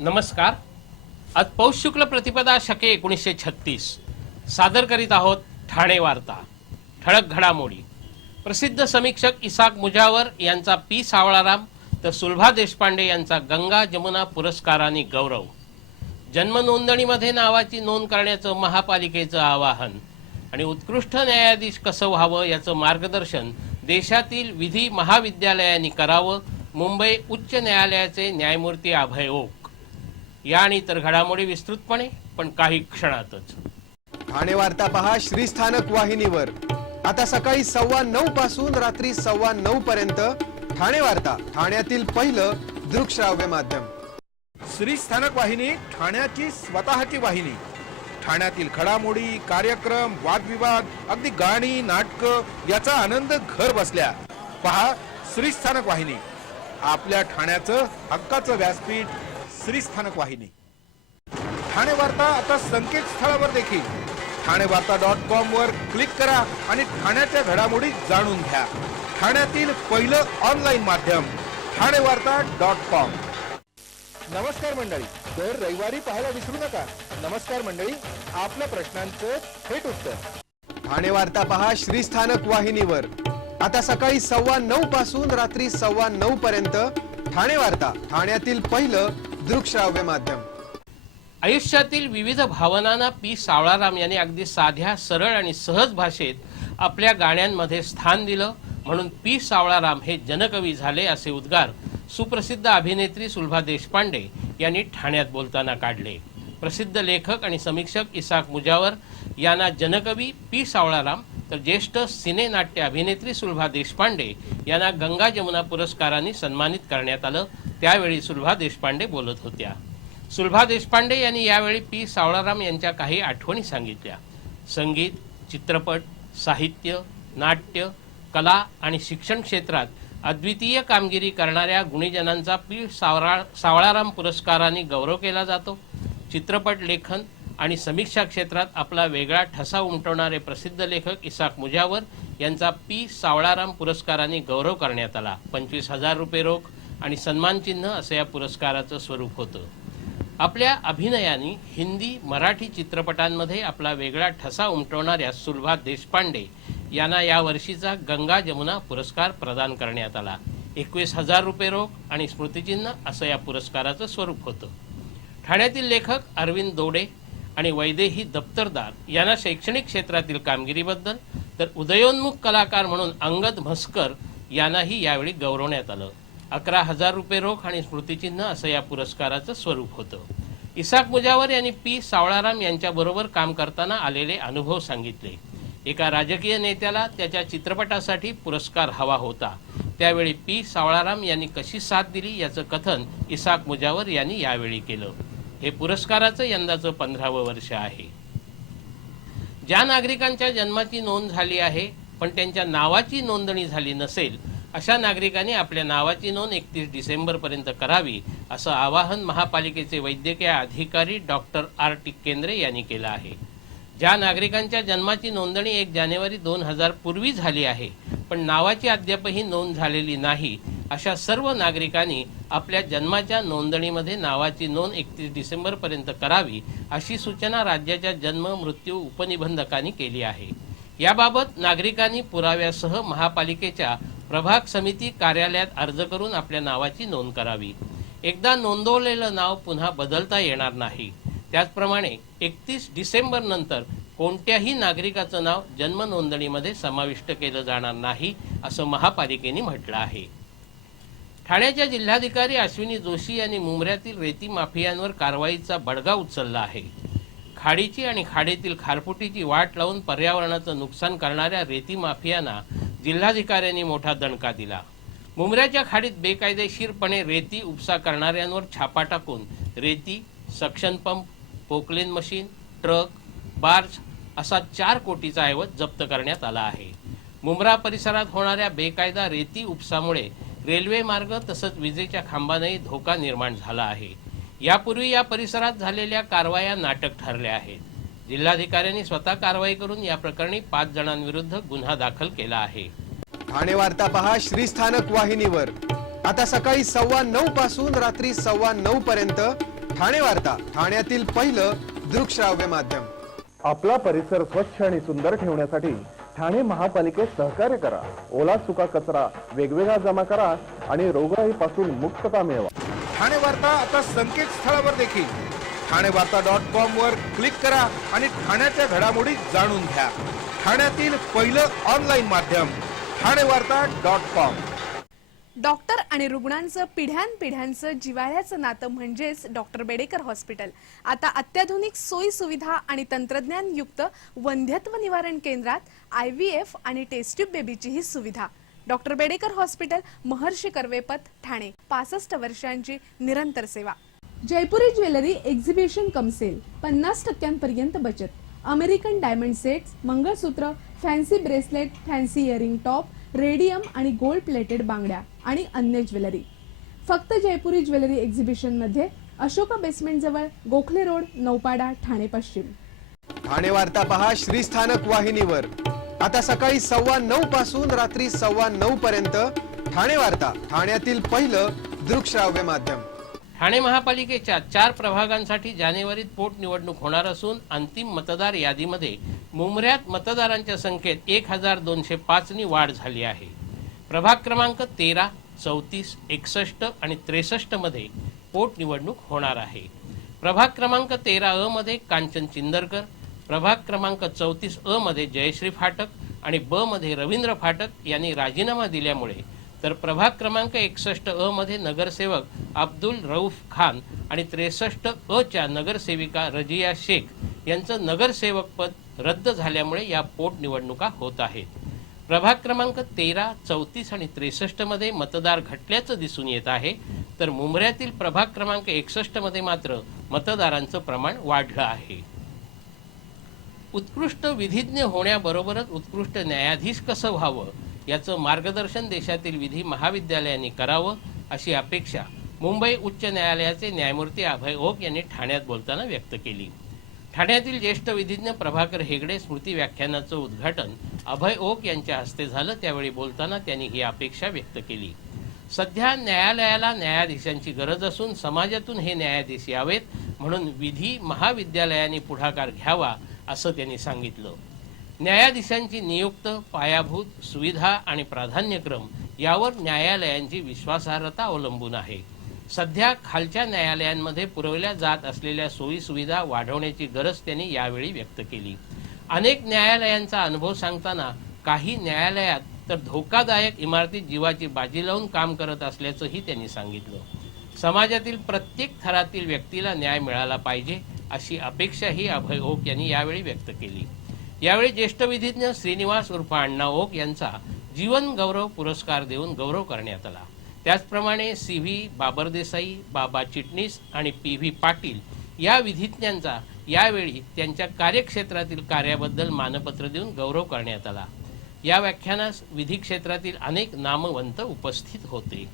नमस्कार. आज पौष शुक्ल प्रतिपदा शके 1936 सादर करीत आहोत ठाणे वार्ता. ठळक घडामोडी. प्रसिद्ध समीक्षक इसाक मुजावर यांचा पी सावळाराम तर सुलभा देशपांडे यांचा गंगा जमुना पुरस्कारांनी गौरव. जन्म नोंदणीमध्ये नावाची नोंद करण्याचं महापालिकेचं आवाहन आणि उत्कृष्ट न्यायाधीश कसं व्हावं याचं मार्गदर्शन देशातील विधी महाविद्यालयांनी करावं. मुंबई उच्च न्यायालयाचे न्यायमूर्ती अभय ओक. या आणि इतर घडामोडी विस्तृतपणे पण काही क्षणातच. ठाणे वार्ता पहा श्रीस्थानक वाहिनीवर. आता सकाळी 9:15 पासून रात्री 9:15 पर्यंत ठाणे वार्ता, ठाण्यातील पहिलं दृकश्राव्य माध्यम. श्रीस्थानक वाहिनी ठाण्याची स्वतःची वाहिनी. ठाण्यातील घडामोडी, कार्यक्रम, वादविवाद, अगदी गाणी, नाटकं याचा आनंद घर बसल्या. पहा श्रीस्थानक वाहिनी, आपल्या ठाण्याचं हक्काचं व्यासपीठ. श्रीस्थानक वाहिनी. ठाणे वार्ता आता संकेतस्थळावर देखील ठाणेवार्ता.com वर क्लिक करा आणि ठाण्याच्या घडामोडी जाणून घ्या. ठाण्यातील पहिलं ऑनलाईन माध्यम ठाणेवार्ता.com. नमस्कार मंडळी, दर रविवारी पाहायला विसरू नका. नमस्कार मंडळी, आपल्या प्रश्नांचं थेट उत्तर. ठाणे वार्ता पहा श्रीस्थानक वाहिनीवर. आता सकाळी 9:15 पासून रात्री 9:15 पर्यंत ठाणे वार्ता, ठाण्यातील पहिलं दृकश्राव्य माध्यम. आयुष्यातील विविध भावनांना पी सावळाराम यांनी अगदी साध्या, सरळ आणि सहज भाषेत आपल्या गाण्यांमध्ये स्थान दिलं. म्हणून पी सावळाराम हे जनकवी झाले असे उद्गार सुप्रसिद्ध अभिनेत्री सुलभा देशपांडे यांनी ठाण्यात बोलताना काढले. प्रसिद्ध लेखक आणि समीक्षक इसाक मुजावर यांना जनकवी पी सावळाराम तर ज्येष्ठ सिने नाट्य अभिनेत्री सुलभा देशपांडे यांना गंगा जमुना पुरस्कारांनी सन्मानित करण्यात आलं. त्यावेळी सुलभा देशपांडे बोलत होत्या. सुलभा देशपांडे यांनी यावेळी पी सावळाराम यांच्या काही आठवणी सांगितल्या. संगीत, चित्रपट, साहित्य, नाट्य, कला आणि शिक्षण क्षेत्रात अद्वितीय कामगिरी करणाऱ्या गुणीजनांचा पी सावळाराम पुरस्कारांनी गौरव केला जातो. चित्रपट लेखन आणि समीक्षा क्षेत्रात आपला वेगळा ठसा उमटवणारे प्रसिद्ध लेखक इसाक मुजावर यांचा पी सावळाराम पुरस्कारांनी गौरव करण्यात आला. 25,000 रुपये रोख आणि सन्मानचिन्ह असं या पुरस्काराचं स्वरूप होतं. आपल्या अभिनयाने हिंदी, मराठी चित्रपटांमध्ये आपला वेगळा ठसा उमटवणाऱ्या सुलभा देशपांडे यांना या वर्षीचा गंगा जमुना पुरस्कार प्रदान करण्यात आला. 21,000 रुपये रोख आणि स्मृतिचिन्ह असं या पुरस्काराचं स्वरूप होतं. ठाण्यातील लेखक अरविंद दोडे आणि वैदेही दप्तरदार यांना शैक्षणिक क्षेत्रातील कामगिरीबद्दल तर उदयोन्मुख कलाकार म्हणून अंगद म्हस्कर यांनाही यावेळी गौरवण्यात आलं. 11,000 रुपये रोख आणि स्मृतिचिन्ह असं या पुरस्काराचं स्वरूप होतं. इसाक मुजावर यांनी पी सावळाराम यांच्याबरोबर काम करताना आलेले अनुभव सांगितले. एका राजकीय नेत्याला त्याच्या चित्रपटासाठी पुरस्कार हवा होता. त्यावेळी पी सावळाराम यांनी कशी साथ दिली याचं कथन इसाक मुजावर यांनी यावेळी केलं. हे पुरस्काराचं यंदाचं 15वं वर्ष आहे. ज्या नागरिकांच्या जन्माची नोंद झाली आहे पण त्यांच्या नावाची नोंदणी झाली नसेल अशा नागरिकांनी आपल्या नावाची नोंद 31 डिसेंबरपर्यंत करावी असं आवाहन महापालिकेचे वैद्यकीय अधिकारी डॉक्टर आर टिकेंद्रे यांनी केलं आहे. ज्या नागरिकांच्या जन्माची नोंदणी 1 जानेवारी 2000 पूर्वी झाली आहे पण नावाची अद्यापही नोंद झालेली नाही अशा सर्व नागरिकांनी आपल्या जन्माच्या नोंदणीमध्ये नावाची नोंद 31 डिसेंबरपर्यंत करावी अशी सूचना राज्याच्या जन्म मृत्यू उपनिबंधकांनी केली आहे. याबाबत नागरिकांनी पुराव्यासह महापालिकेच्या प्रभाग समिती कार्यालयात अर्ज करून आपल्या नावाची नोंद करावी. एकदा नोंदवलेलं नाव पुन्हा बदलता येणार नाही. त्याचप्रमाणे 31 डिसेंबर नंतर कोणत्याही नागरिकाचं नाव जन्म नोंदणीमध्ये समाविष्ट केलं जाणार नाही असं महापालिकेने म्हटलं आहे. ठाण्याच्या जिल्हाधिकारी अश्विनी जोशी यांनी मुंबऱ्यातील रेती माफियांवर कारवाईचा बडगा उचलला आहे. खाडीची आणि खाडीतील खारफुटीची वाट लावून पर्यावरणाचं नुकसान करणाऱ्या रेती माफियांना जिल्हाधिकाऱ्यांनी मोठा दणका दिला. मुंबऱ्याच्या खाडीत बेकायदेशीरपणे रेती उपसा करणाऱ्यांवर छापा टाकून रेती, suction pump, Poclain machine, truck, barge असा 4 कोटीचा ऐवज जप्त करण्यात आला आहे. मुंब्रा परिसरात होणाऱ्या बेकायदा रेती उपसामुळे रेल्वे मार्ग तसंच विजेच्या खांबांनाही धोका निर्माण झाला आहे. यापूर्वी या परिसरात झालेल्या कारवाया नाटक ठरल्या आहेत. जिल्हाधिकाऱ्यांनी स्वतः कारवाई करून या प्रकरणी 5 जणांविरुद्ध गुन्हा दाखल केला आहे. ठाणे वार्ता पहा श्रीस्थानक वाहिनीवर. आता सकाळी 9:15 पासून रात्री 9:15 पर्यंत ठाणे वार्ता, ठाण्यातील पहिलं दृकश्राव्य माध्यम. आपला परिसर स्वच्छ आणि सुंदर ठेवण्यासाठी ठाणे महापालिकेत सहकार्य करा. ओला सुका कचरा वेगवेगळा जमा करा आणि रोगराईपासून मुक्तता मिळवा. ठाणे वार्ता आता संकेतस्थळावर देखील ठाणेवार्ता.com वर क्लिक करा आणि ठाण्याच्या घडामोडी जाणून घ्या. ठाण्यातील पहिलं ऑनलाईन माध्यम ठाणेवार्ता.com. डॉक्टर आणि रुग्णांचं पिढ्यानपिढ्यांचं जिव्हाळ्याचं नातं म्हणजेच डॉक्टर बेडेकर हॉस्पिटल. आता अत्याधुनिक सोयी सुविधा आणि तंत्रज्ञान युक्त वंध्यत्व निवारण केंद्रात IVF आणि टेस्ट ट्यूब बेबीची ही सुविधा. Doctor Bedekar hospital, Maharshi Karvepath, Thane. 65 वर्षांची निरंतर सेवा. Jaipuri jewellery exhibition cum sale, 50% बचत. American diamond sets, mangalsutra, fancy bracelet, fancy earring top, radium आणि गोल्ड प्लेटेड बांगड्या आणि अन्य ज्वेलरी फक्त जयपुरी ज्वेलरी एक्झिबिशन मध्ये, अशोका बेसमेंट जवळ, गोखले रोड, नौपाडा, ठाणे पश्चिम. ठाणे वार्ता पहा श्रीस्थानक वाहिनीवर. आता सकाळी 9:15 पासून रात्री 9:15 पर्यंत. ठाणे वार्ता, ठाण्यातील पहिलं दृकश्राव्य माध्यम. ठाणे महापालिकेच्या 4 प्रभागांसाठी जानेवारीत पोटनिवडणूक होणार असून अंतिम मतदार यादीमध्ये मुंबऱ्यात मतदारांच्या संख्येत 1205 नी वाढ झाली आहे. प्रभाग क्रमांक 13, 34, 61 आणि 63 मध्ये पोटनिवडणूक होणार आहे. प्रभाग क्रमांक 13 अ मध्ये कांचन चिंदरकर, प्रभाग क्रमांक 34 अ मध्ये जयश्री फाटक आणि ब मध्ये रवींद्र फाटक यांनी राजीनामा दिल्यामुळे, तर प्रभाग क्रमांक 61 अ मध्ये नगरसेवक अब्दुल रऊफ खान आणि 63 अ च्या नगरसेविका रजिया शेख यांचं नगरसेवक पद रद्द झाल्यामुळे या पोटनिवडणुका होत आहेत. प्रभाग क्रमांक 13, 34 आणि 63 मध्ये मतदार घटल्याचं दिसून येत आहे, तर मुंबऱ्यातील प्रभाग क्रमांक 61 मध्ये मात्र मतदारांचं प्रमाण वाढलं आहे. उत्कृष्ट विधिज्ञ होण्याबरोबरच उत्कृष्ट न्यायाधीश कसं व्हावं याचं मार्गदर्शन देशातील विधी महाविद्यालयांनी करावं, अशी अपेक्षा मुंबई उच्च न्यायालयाचे न्यायमूर्ती अभय ओक यांनी ठाण्यात बोलताना व्यक्त केली. ठाण्यातील ज्येष्ठ विधिज्ञ प्रभाकर हेगडे स्मृती व्याख्यानाचं उद्घाटन अभय ओक यांच्या हस्ते झालं. त्यावेळी बोलताना त्यांनी ही अपेक्षा व्यक्त केली. सध्या न्यायालयाला न्यायाधीशांची गरज असून समाजातून हे न्यायाधीश यावेत, म्हणून विधी महाविद्यालयांनी पुढाकार घ्यावा असं त्यांनी सांगितलं. न्यायाधीशांची नियुक्त, पायाभूत सुविधा आणि प्राधान्यक्रम यावर न्यायालयांची विश्वासार्हता अवलंबून आहे. सध्या खालच्या न्यायालयांमध्ये पुरवल्या जात असलेल्या सोयी सुविधा वाढवण्याची गरज त्यांनी यावेळी व्यक्त केली. अनेक न्यायालयांचा अनुभव सांगताना काही न्यायालयात तर धोकादायक इमारतीत जीवाची बाजी लावून काम करत असल्याचंही त्यांनी सांगितलं. समाजातील प्रत्येक थरातील व्यक्तीला न्याय मिळाला पाहिजे अशी अपेक्षाही अभय ओक यांनी यावेळी व्यक्त केली. यावेळी ज्येष्ठ विधिज्ञ श्रीनिवास उर्फ अण्णा ओक यांचा जीवन गौरव पुरस्कार देऊन गौरव करण्यात आला. त्याचप्रमाणे CV बाबरदेसाई, बाबा चिटणीस आणि PV पाटील या विधिज्ञांचा यावेळी त्यांच्या कार्यक्षेत्रातील कार्याबद्दल मानपत्र देऊन गौरव करण्यात आला. या व्याख्यानास विधी क्षेत्रातील अनेक नामवंत उपस्थित होते.